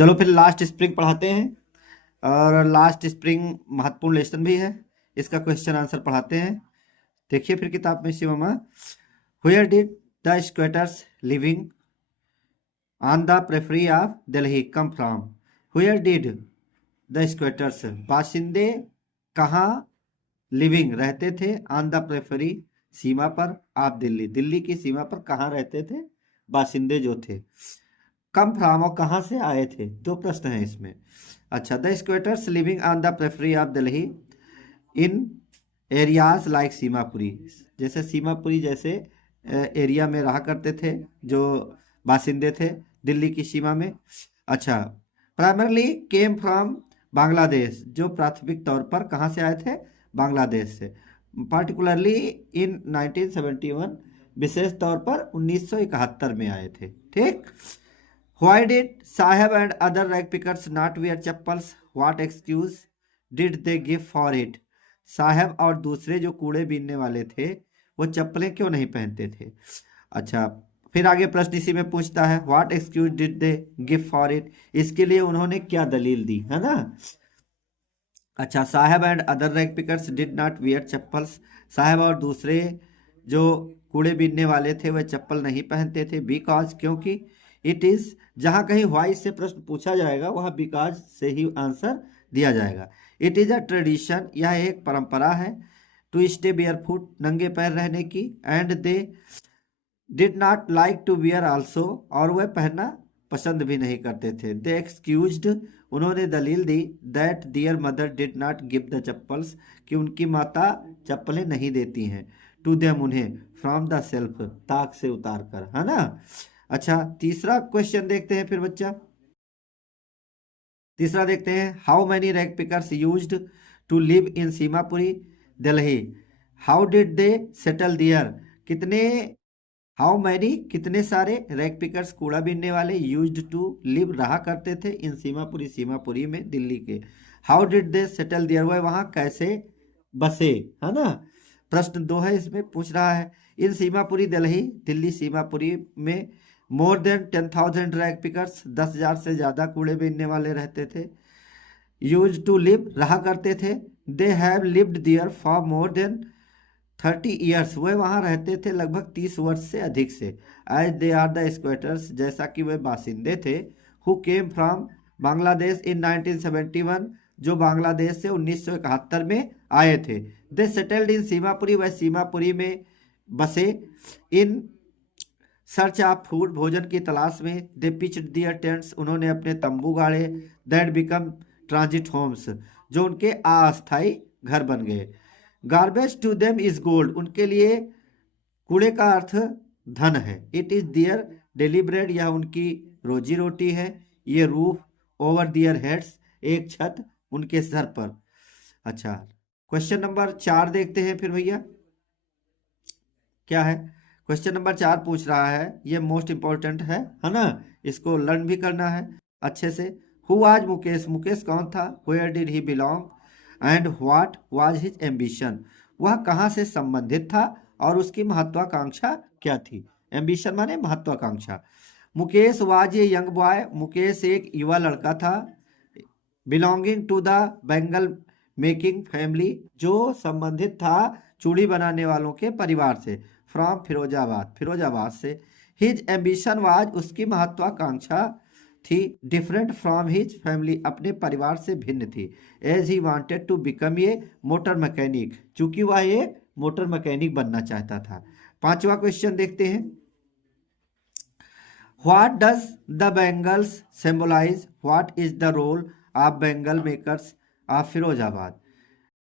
चलो फिर last spring पढ़ाते हैं, और लास्ट स्प्रिंग महत्वपूर्ण लेसन भी है, इसका क्वेश्चन आंसर पढ़ाते हैं। देखिए फिर किताब में शिवमा, where did the squatters living on the periphery of Delhi come from. Where did the squatters, बाशिंदे कहाँ, लिविंग रहते थे, ऑन द प्रेफरी सीमा पर, आप दिल्ली दिल्ली की सीमा पर कहाँ रहते थे बाशिंदे जो थे, कम फ्रॉम और कहाँ से आए थे। दो प्रश्न हैं इसमें। अच्छा, the squatters living on the periphery of Delhi in areas like Seemapuri, जैसे सीमापुरी जैसे एरिया में रहा करते थे जो बासिंदे थे दिल्ली की सीमा में। अच्छा, प्राइमरली केम फ्रॉम बांग्लादेश, जो प्राथमिक तौर पर कहाँ से आए थे, बांग्लादेश से। पार्टिकुलरली इन 1971, विशेष तौर पर 1971 में आए थे। ठीक। Why did Saheb and other rag pickers not wear chappals, what excuse did they give for it. Saheb और दूसरे जो कूड़े बीनने वाले थे वो चप्पलें क्यों नहीं पहनते थे। अच्छा, फिर आगे प्रश्न इसी में पूछता है, what excuse did they give for it, इसके लिए उन्होंने क्या दलील दी, है ना। अच्छा, साहब and other rag pickers did not wear chappals, साहब और दूसरे जो कूड़े बीनने वाले थे वह चप्पल नहीं पहनते थे, बिकॉज क्योंकि, इट इज, जहां कहीं व्हाई से प्रश्न पूछा जाएगा वहां बिकॉज से ही आंसर दिया जाएगा। इट इज अ ट्रेडिशन, यह एक परंपरा है, टू स्टे बेयरफुट, नंगे पैर रहने की, and they did not like to wear also, और वह पहनना पसंद भी नहीं करते थे। दे एक्सक्यूज्ड, उन्होंने दलील दी, that their mother did not give the chappals, कि उनकी माता चप्पलें नहीं देती हैं, टू देम, उन्हें, फ्रॉम द सेल्फ, ताक से उतार कर, है ना। अच्छा, तीसरा क्वेश्चन देखते हैं फिर बच्चा। तीसरा देखते हैं, how many rag pickers used to live in Seemapuri Delhi, how did they settle there, कितने, हाउ मैनी कितने सारे रैग पिकर्स कूड़ा बीनने वाले, यूज्ड टू लिव रहा करते थे, इन सीमापुरी सीमापुरी में दिल्ली के, हाउ डिड दे सेटल दियर, वह वहां कैसे बसे, है ना। प्रश्न 2 है इसमें, पूछ रहा है, इन सीमापुरी दिल्ली, दिल्ली सीमापुरी में, मोर देन 10,000 रैग पिकर्स, 10,000 से ज्यादा कूड़े बीनने वाले रहते थे, यूज टू लिव रहा करते थे, they have lived there for more than 30 years, वह वहां रहते थे लगभग 30 वर्ष से अधिक से, as they are the squatters, जैसा कि वह बासिंदे थे, who came from Bangladesh in 1971, जो बांग्लादेश से 1971 में आए थे, दे सेटल्ड इन सीमापुरी, वह सीमापुरी में बसे, इन सर्च ऑफ फूड, भोजन की तलाश में, दे पिच्ड दियर टेंट्स, उन्होंने अपने तंबू गाड़े, दैट बिकम ट्रांजिट होम्स, जो उनके अस्थायी घर बन गए, garbage to them is gold, उनके लिए कूड़े का अर्थ धन है, it is their daily bread, यह उनकी रोजी रोटी है, ये रूफ ओवर दियर हेड्स, एक छत उनके सर पर। अच्छा, क्वेश्चन नंबर 4 देखते हैं फिर भैया, क्या है। क्वेश्चन नंबर 4 पूछ रहा है, ये मोस्ट इंपॉर्टेंट है ना, इसको लर्न भी करना है अच्छे से। हु वाज मुकेश, मुकेश कौन था, where did he belong and what was his ambition, वह कहाँ से संबंधित था और उसकी महत्वाकांक्षा क्या थी। एम्बिशन माने महत्वाकांक्षा। Mukesh was a young boy, Mukesh एक युवा लड़का था, belonging to the bangle making family, जो संबंधित था चूड़ी बनाने वालों के परिवार से, फ्रॉम फिरोजाबाद, फिरोजाबाद से। हिज एम्बिशन वाज, उसकी महत्वाकांक्षा थी, डिफरेंट फ्रॉम हिज फैमिली, अपने परिवार से भिन्न थी, as he wanted to become a motor mechanic, चूंकि वह एक मोटर मैकेनिक बनना चाहता था। 5वां क्वेश्चन देखते हैं, what does the bangles symbolise, what is the role of bangle makers of Firozabad,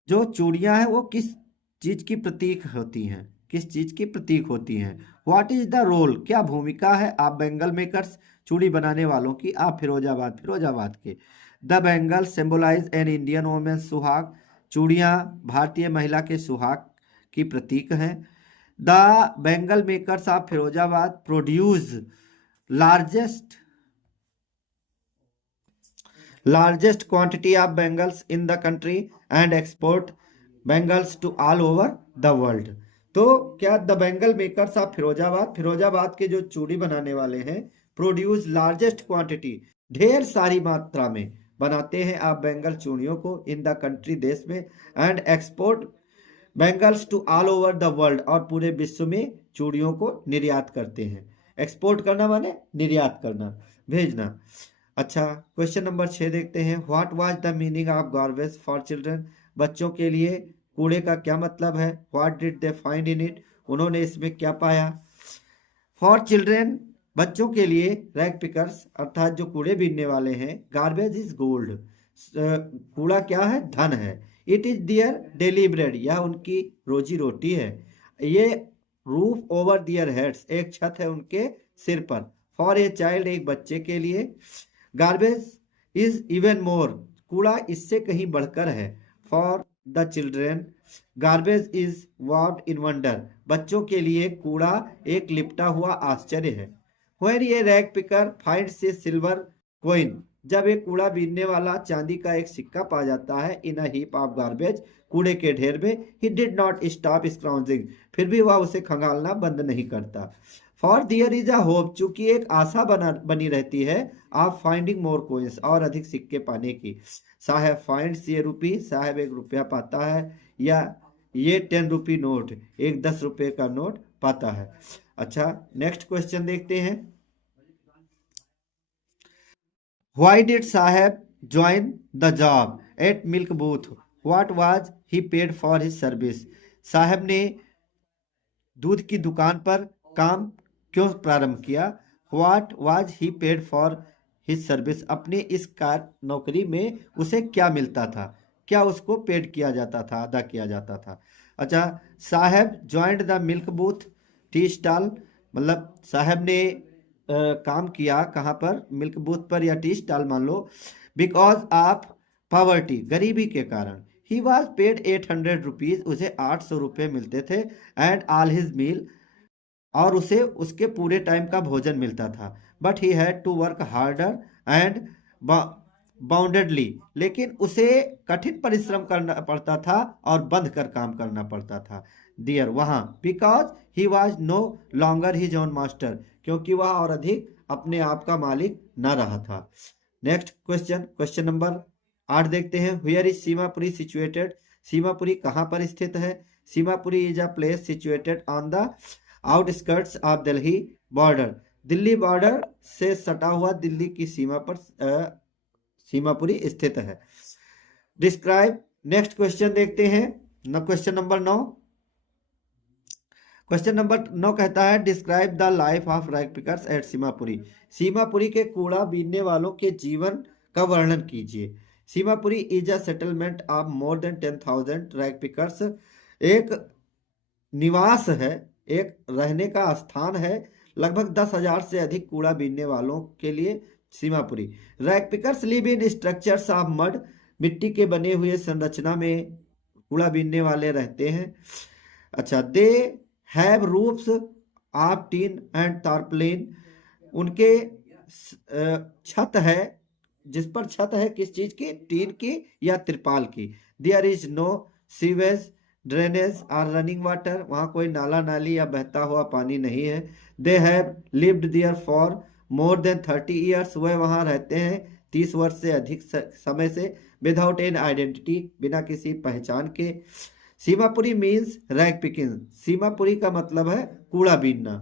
जो चूड़ियां हैं वो किस चीज की प्रतीक होती हैं, किस चीज की प्रतीक होती हैं। व्हाट इज द रोल, क्या भूमिका है, आप बेंगल मेकर्स, चूड़ी बनाने वालों की, आप फिरोजाबाद, फिरोजाबाद के। The bangle symbolise an Indian women suhag, चूड़ियां भारतीय महिला के सुहाग की प्रतीक हैं। The bangle makers of Firozabad produce largest quantity of bangles in the country and export bangles to all over the world। तो क्या the bangle makers of Firozabad, Firozabad के जो चूड़ी बनाने वाले हैं, प्रोड्यूस लार्जेस्ट क्वांटिटी, ढेर सारी मात्रा में बनाते हैं आप बेंगल चूड़ियों को इन द कंट्री देश में, and export bangles to all over the world, और पूरे विश्व में चूड़ियों को निर्यात करते हैं। एक्सपोर्ट करना माने निर्यात करना, भेजना। अच्छा, क्वेश्चन नंबर 6 देखते हैं। What was the meaning of garbage for children? बच्चों के लिए कूड़े का क्या मतलब है? What did they find in it? उन्होंने इसमें क्या पाया? फॉर चिल्ड्रेन, बच्चों के लिए, रैग पिकर्स अर्थात जो कूड़े बीनने वाले हैं, गार्बेज इज गोल्ड, कूड़ा क्या है? धन है। It is their daily bread, यह उनकी रोजी रोटी है। ये रूफ ओवर दियर हेड्स, एक छत है उनके सिर पर। फॉर ए चाइल्ड, एक बच्चे के लिए। गार्बेज इज इवन मोर, कूड़ा इससे कहीं बढ़कर है। For the children, garbage is ward in wonder, बच्चों के लिए कूड़ा एक लिपटा हुआ आश्चर्य है। व्हेन ये रैग पिकर फाइंड्स ए सिल्वर कोइन, जब एक कूड़ा बीनने वाला चांदी का एक सिक्का पा जाता है इन अ हीप ऑफ गार्बेज, कूड़े के ढेर में, ही डिड नॉट स्टॉप स्क्राउजिंग, फिर भी वह उसे खंगालना बंद नहीं करता। For their is a hope, चूंकि एक आशा बनी रहती है, आप फाइंडिंग मोर कोइंस, और अधिक सिक्के पाने की। साहब फाइंड्स ये रुपी, साहब एक रुपया पाता है, या ये 10 रुपी नोट, एक 10 रुपये का नोट पाता है। अच्छा, नेक्स्ट क्वेश्चन देखते हैं। व्हाई डिड साहब join the job eight milk booth? What was he paid for his service? साहब ने दूध की दुकान पर काम क्यों प्रारंभ किया? What was he paid for his service, अपने इस कार नौकरी में उसे क्या मिलता था? क्या उसको पेड किया जाता था, अदा किया जाता था? अच्छा, साहब joined the milk booth tea stall, मतलब साहब ने काम किया कहाँ पर? मिल्क बूथ पर या टी स्टॉल मान लो। बिकॉज ऑफ पॉवर्टी, गरीबी के कारण। ही वॉज पेड 800 रुपीज, उसे 800 रुपये मिलते थे। एंड ऑल हिज मील, और उसे उसके पूरे टाइम का भोजन मिलता था। But he had to work harder and boundedly, लेकिन उसे कठिन परिश्रम करना पड़ता था और बंध कर काम करना पड़ता था। दियर, वहाँ। Because he was no longer his own master, क्योंकि वह और अधिक अपने आप का मालिक न रहा था। नेक्स्ट क्वेश्चन, क्वेश्चन नंबर 8 देखते हैं। Where is Seemapuri situated? Seemapuri कहाँ पर स्थित है? Seemapuri is a place situated on the outskirts of Delhi border, Delhi border से सटा हुआ दिल्ली की सीमा पर सीमापुरी स्थित है। डिस्क्राइब, नेक्स्ट क्वेश्चन देखते हैं, क्वेश्चन नंबर 9। क्वेश्चन नंबर 9 कहता है describe the life of rag pickers at Seemapuri, Seemapuri के कूड़ा बीनने वालों के जीवन का वर्णन कीजिए। Seemapuri is a settlement of more than 10,000 rag pickers, एक निवास है, एक रहने का स्थान है लगभग 10,000 से अधिक कूड़ा बीनने वालों के लिए Seemapuri. Rag pickers live in structures of mud, मिट्टी के बने हुए संरचना में कूड़ा बीनने वाले रहते हैं। अच्छा, they have roofs of tin and tarpaulin, उनके छत है, जिस पर छत है किस चीज की? टीन की या तिरपाल की। There is no sewage drainage और रनिंग वाटर, वहाँ कोई नाला नाली या बहता हुआ पानी नहीं है। They have lived there for more than 30 years, वह वहाँ रहते हैं 30 वर्ष से अधिक समय से। विदाउट एन आइडेंटिटी, बिना किसी पहचान के। Seemapuri means rag picking, Seemapuri का मतलब है कूड़ा बीनना।